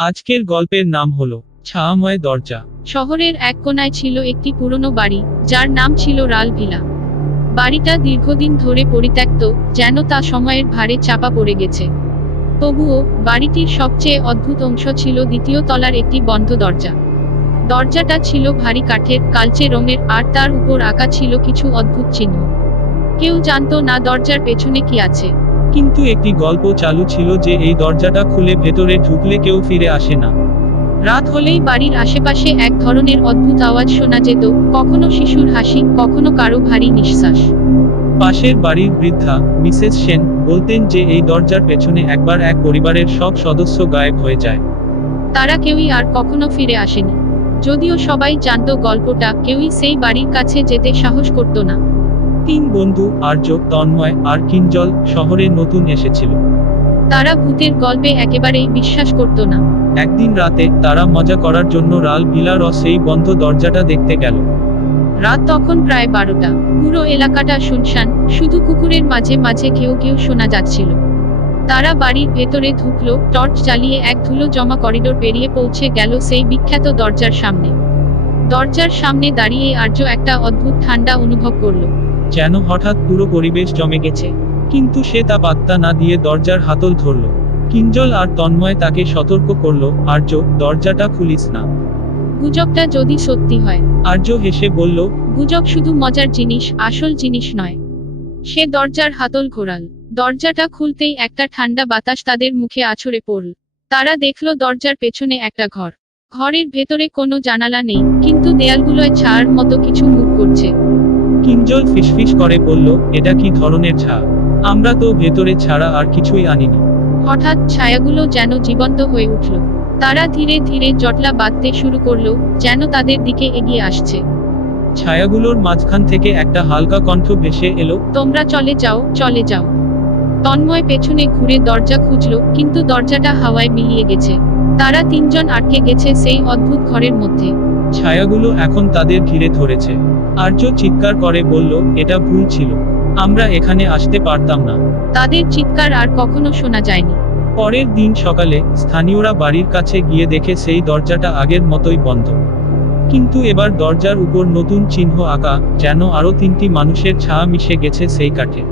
আজকের গল্পের নাম হলো ছায়াময় দরজা। শহরের এক কোনায় ছিল একটি পুরনো বাড়ি, যার নাম ছিল রাল ভিলা বাড়িটা দীর্ঘদিন ধরে পরিত্যক্ত, যেন তা সময়ের ভারে চাপা পড়ে গেছে। তবুও, বাড়িটির সবচেয়ে অদ্ভুত অংশ ছিল দ্বিতীয় তলার একটি বন্ধ দরজা। দরজাটা ছিল ভারী কাঠের, কালচে রঙের, আর তার উপর আঁকা ছিল কিছু অদ্ভুত চিহ্ন। কেউ জানতো না দরজার পেছনে কি আছে। কিন্তু একটি গল্প চালু ছিল যে এই দরজাটা খুলে ভেতরে ঢুকলে কেউ ফিরে আসে না। রাত হলেই বাড়ির আশেপাশে এক ধরনের অদ্ভুত আওয়াজ শোনা যেত কখনো শিশুর হাসি কখনো কারও ভারী নিঃশ্বাস। পাশের বাড়ির বৃদ্ধা মিসেস সেন বলতেন যে এই দরজার পেছনে একবার এক পরিবারের সব সদস্য গায়েব হয়ে যায়। তারা কেউই আর কখনো ফিরে আসেনি। যদিও সবাই জানত গল্পটা কেউই সেই বাড়ির কাছে যেতে সাহস করত না। তিন বন্ধু আর্য তন্ময় আর কিঞ্জল শহরে নতুন এসেছিল। তারা ভূতের গল্পে একেবারেই বিশ্বাস করত না। একদিন রাতে তারা মজা করার জন্য রাল ভিলার সেই বন্ধ দরজাটা দেখতে গেল। রাত তখন প্রায় বারোটা। পুরো এলাকাটা শুনশান শুধু কুকুরের মাঝে মাঝে কেউ কেউ শোনা যাচ্ছিল। তারা বাড়ির ভেতরে ঢুকলো টর্চ জ্বালিয়ে এক ধুলো জমা করিডোর পেরিয়ে পৌঁছে গেল সেই বিখ্যাত দরজার সামনে। দরজার সামনে দাঁড়িয়ে আর্য একটা অদ্ভুত ঠান্ডা অনুভব করল। যেন হঠাৎ পুরো পরিবেশ জমে গেছে। কিন্তু সে তা পাত্তা না দিয়ে দরজার হাতল ধরল। কিঞ্জল আর তন্ময় তাকে সতর্ক করল আর্য দরজাটা খুলিস না। গুজবটা যদি সত্যি হয়। আর্য হেসে বলল গুজব শুধু মজার জিনিস আসল জিনিস নয়। সে দরজার হাতল ঘোরাল। দরজাটা খুলতেই একটা ঠান্ডা বাতাস তাদের মুখে আছড়ে পড়ল। তারা দেখল দরজার পেছনে একটা ঘর। ঘরের ভেতরে কোনো জানালা নেই কিন্তু দেয়ালগুলোয় ছাড় মতো কিছু মুখ করছে। কিঞ্জল ফিসফিস করে বলল এটা কি ধরনের ছায়া আমরা তো ভেতরে ছাড়া আর কিছুই আনিনি। হঠাৎ ছায়াগুলো যেন জীবন্ত হয়ে উঠল। তারা ধীরে ধীরে জটলা বাঁধতে শুরু করল যেন তাদের দিকে এগিয়ে আসছে। ছায়াগুলোর মাঝখান থেকে একটা হালকা কণ্ঠ ভেসে এলো তোমরা চলে যাও চলে যাও। তন্ময় পেছনে ঘুরে দরজা খুঁজলো কিন্তু দরজাটা হাওয়ায় মিলিয়ে গেছে। তারা তিনজন আটকে গেছে সেই অদ্ভুত ঘরের মধ্যে। ছায়াগুলো এখন তাদের ঘিরে ধরেছে। আর্য চিৎকার করে বলল এটা ভুল ছিল। আমরা এখানে আসতে পারতাম না। তাদের চিৎকার আর কখনো শোনা যায়নি। পরের দিন সকালে স্থানীয়রা বাড়ির কাছে গিয়ে দেখে সেই দরজাটা আগের মতোই বন্ধ। কিন্তু এবার দরজার উপর নতুন চিহ্ন আঁকা যেন আরও তিনটি মানুষের ছায়া মিশে গেছে সেই কাঠে।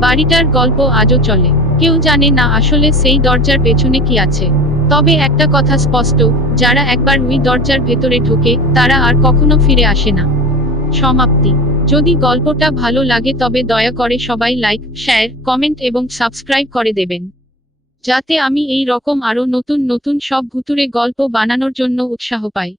বাড়িটার গল্প আজও চলে। কেউ জানে না আসলে সেই দরজার পেছনে কি আছে। তবে একটা কথা স্পষ্ট, যারা একবার ওই দরজার ভেতরে ঢোকে, তারা আর কখনো ফিরে আসে না। সমাপ্তি। যদি গল্পটা ভালো লাগে তবে দয়া করে সবাই লাইক, শেয়ার, কমেন্ট এবং সাবস্ক্রাইব করে দেবেন। যাতে আমি এই রকম আরও নতুন নতুন সব ভুতুরে গল্প বানানোর জন্য উৎসাহ পাই।